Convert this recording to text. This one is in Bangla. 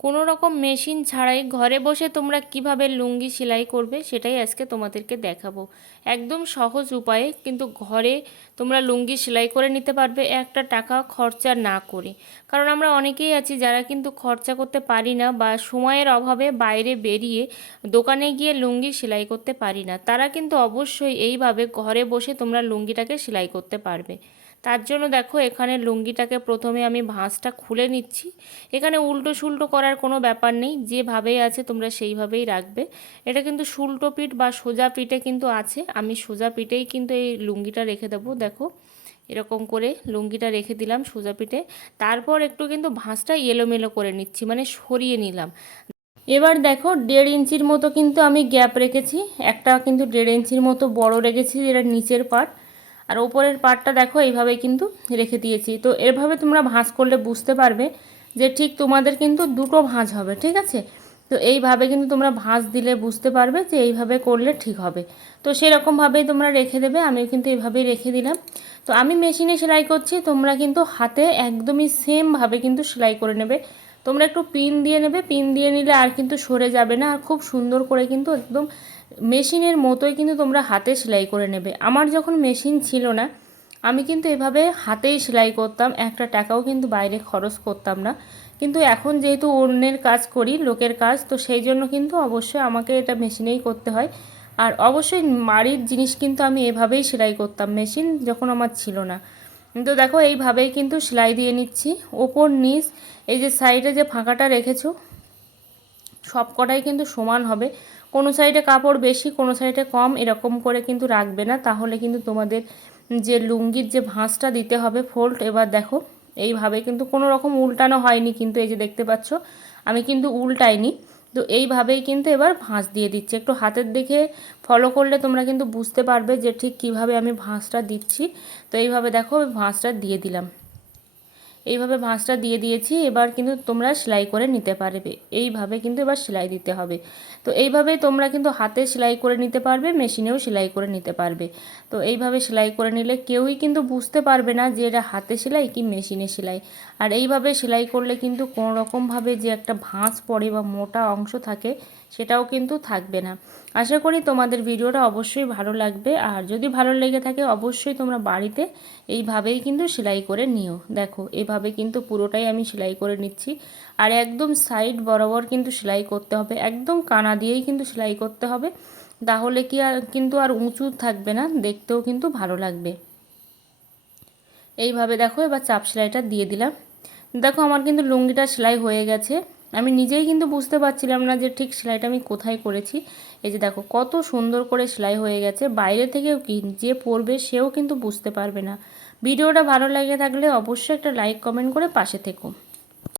কোনো রকম মেশিন ছাড়াই ঘরে বসে তোমরা কিভাবে লুঙ্গি সেলাই করবে সেটাই আজকে তোমাদেরকে দেখাবো। একদম সহজ উপায়ে কিন্তু ঘরে তোমরা লুঙ্গি সেলাই করে নিতে পারবে একটা টাকা খরচা না করে। কারণ আমরা অনেকেই আছি যারা কিন্তু খরচা করতে পারি না বা সময়ের অভাবে বাইরে বেরিয়ে দোকানে গিয়ে লুঙ্গি সেলাই করতে পারি না, তারা কিন্তু অবশ্যই এইভাবে ঘরে বসে তোমরা লুঙ্গিটাকে সেলাই করতে পারবে। তার জন্য দেখো এখানে লুঙ্গিটাকে প্রথমে আমি ভাঁজটা খুলে নিচ্ছি। এখানে উল্টো সুল্টো করার কোনো ব্যাপার নেই, যেভাবেই আছে তোমরা সেইভাবেই রাখবে। এটা কিন্তু সুল্টো পিঠ বা সোজা পিঠে কিন্তু আছে, আমি সোজা পিঠেই কিন্তু এই লুঙ্গিটা রেখে দেবো। দেখো এরকম করে লুঙ্গিটা রেখে দিলাম সোজা পিঠে। তারপর একটু কিন্তু ভাঁজটা এলোমেলো করে নিচ্ছি, মানে সরিয়ে নিলাম। এবার দেখো 1.5 ইঞ্চির মতো কিন্তু আমি গ্যাপ রেখেছি, একটা কিন্তু 1.5 ইঞ্চির মতো বড় রেখেছি, যেটা নিচের পার্ট। আর ওপরের পার্টটা দেখো এইভাবে কিন্তু রেখে দিয়েছি। তো এভাবে তোমরা ভাঁজ করলে বুঝতে পারবে যে ঠিক তোমাদের কিন্তু দুটো ভাঁজ হবে, ঠিক আছে? তো এইভাবে কিন্তু তোমরা ভাঁজ দিলে বুঝতে পারবে যে এইভাবে করলে ঠিক হবে। তো সেরকমভাবেই তোমরা রেখে দেবে, আমিও কিন্তু এইভাবেই রেখে দিলাম। তো আমি মেশিনে সেলাই করছি, তোমরা কিন্তু হাতে একদমই সেমভাবে কিন্তু সেলাই করে নেবে। তোমরা একটু পিন দিয়ে নেবে, পিন দিয়ে নিলে আর কিন্তু সরে যাবে না, আর খুব সুন্দর করে কিন্তু একদম মেশিনের মতোই কিন্তু তোমরা হাতে সেলাই করে নেবে। আমার যখন মেশিন ছিল না, আমি কিন্তু এভাবে হাতেই সেলাই করতাম, একটা টাকাও কিন্তু বাইরে খরচ করতাম না। কিন্তু এখন যেহেতু অন্যের কাজ করি, লোকের কাজ, তো সেই জন্য কিন্তু অবশ্যই আমাকে এটা মেশিনেই করতে হয়। আর অবশ্যই বাড়ির জিনিস কিন্তু আমি এভাবেই সেলাই করতাম, মেশিন যখন আমার ছিল না। তো দেখো এইভাবেই কিন্তু সেলাই দিয়ে নিচ্ছি ওপর নিচ। এই যে সাইডে যে ফাঁকাটা রেখেছো সব কটাই কিন্তু সমান হবে, কোনো সাইডে কাপড় বেশি কোনো সাইডে কম এরকম করে কিন্তু রাখবে না, তাহলে কিন্তু তোমাদের যে লুঙ্গির যে ভাঁজটা দিতে হবে ফোল্ড, এবার দেখো এইভাবে কিন্তু কোনো রকম উল্টানো হয়নি, কিন্তু এই যে দেখতে পাচ্ছ আমি কিন্তু উল্টাইনি। তো এইভাবেই কিন্তু এবার ভাঁজ দিয়ে দিচ্ছি, একটু হাতের দিকে ফলো করলে তোমরা কিন্তু বুঝতে পারবে যে ঠিক কিভাবে আমি ভাঁজটা দিচ্ছি। তো এইভাবে দেখো ভাঁজটা দিয়ে দিলাম, এইভাবে ভাঁজটা দিয়ে দিয়েছি। এবার কিন্তু তোমরা সেলাই করে নিতে পারবে, এইভাবে কিন্তু এবার সেলাই দিতে হবে। তো এইভাবে তোমরা কিন্তু হাতে সেলাই করে নিতে পারবে, মেশিনেও সেলাই করে নিতে পারবে। তো এইভাবে সেলাই করে নিলে কেউই কিন্তু বুঝতে পারবে না যে এটা হাতে সেলাই কি মেশিনে সেলাই। আর এইভাবে সেলাই করলে কিন্তু কোনো রকমভাবে যে একটা ভাঁজ পড়ে বা মোটা অংশ থাকে সেটাও কিন্তু থাকবে না। আশা করি তোমাদের ভিডিওটা অবশ্যই ভালো লাগবে, আর যদি ভালো লেগে থাকে অবশ্যই তোমরা বাড়িতে এইভাবেই কিন্তু সেলাই করে নিও। দেখো এভাবে কিন্তু পুরোটাই আমি সেলাই করে নিচ্ছি। আর একদম সাইড বরাবর কিন্তু সেলাই করতে হবে, একদম কানা দিয়েই কিন্তু সেলাই করতে হবে, তাহলে কি আর কিন্তু আর উঁচু থাকবে না, দেখতেও কিন্তু ভালো লাগবে। এইভাবে দেখো এবার চাপ সেলাইটা দিয়ে দিলাম। দেখো আমার কিন্তু লুঙ্গিটা সেলাই হয়ে গেছে, আমি নিজেই কিন্তু বুঝতে পারছিলাম না যে ঠিক সেলাইটা আমি কোথায় করেছি। এই যে দেখো কত সুন্দর করে সেলাই হয়ে গেছে, বাইরে থেকেও কি যে পরবে সেও কিন্তু বুঝতে পারবে না। ভিডিওটা ভালো লেগে থাকলে অবশ্যই একটা লাইক কমেন্ট করে পাশে থেকো।